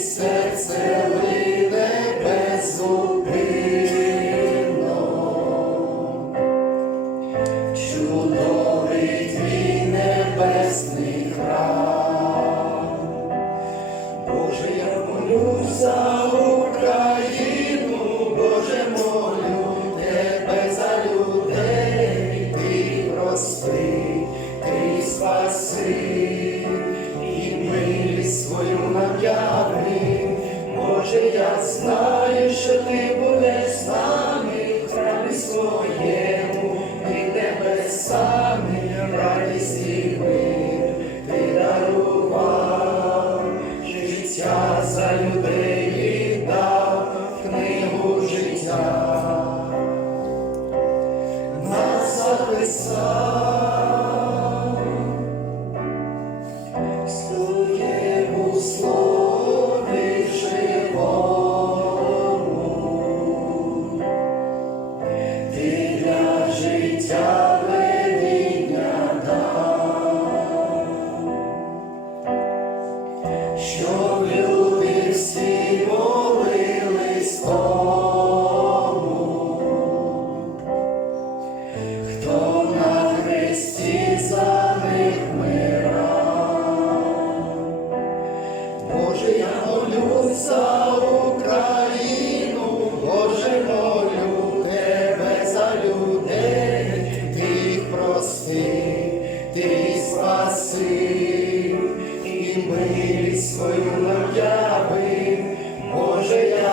серце лине безупинно. Чудовий твій небесний храм. Боже, я молюсь за Україну, Боже молю тебе за людей, прости, ти спаси. Боже, я знаю, що ти будеш з нами в храмі своєму, під небесами радість і мир ти дарував, життя за людей щоб